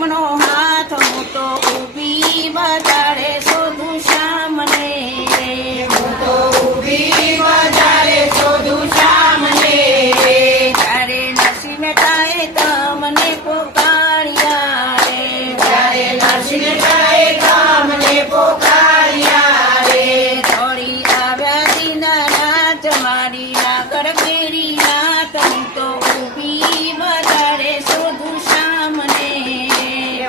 જમણો હાથ હું તો ઊભી બજારે શોધું શ્યામને. હું તો ઊભી બજારે શોધું શ્યામને. ત્યારે નરસિંહ મહેતાએ તમને પોકાર્યા રે. ત્યારે નરસિંહ મહેતાએ તમને પોકાર્યા રે. દોડી આવ્યા દીનાનાથ મારી નાગર કેરી નાથ હું તો ઊભી બજારે શોધું શ્યામને.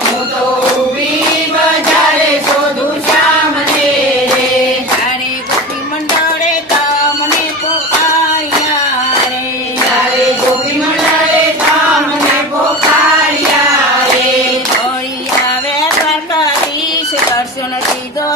હું તો ઊભી બજારે શોધું શ્યામને. ત્યારે ગોપી મંડળે તમને પોકાર્યા રે. ત્યારે ગોપી મંડળે તમને પોકાર્યા રે. દોડી આવ્યા દ્વારકાધીશ દર્શન દીધો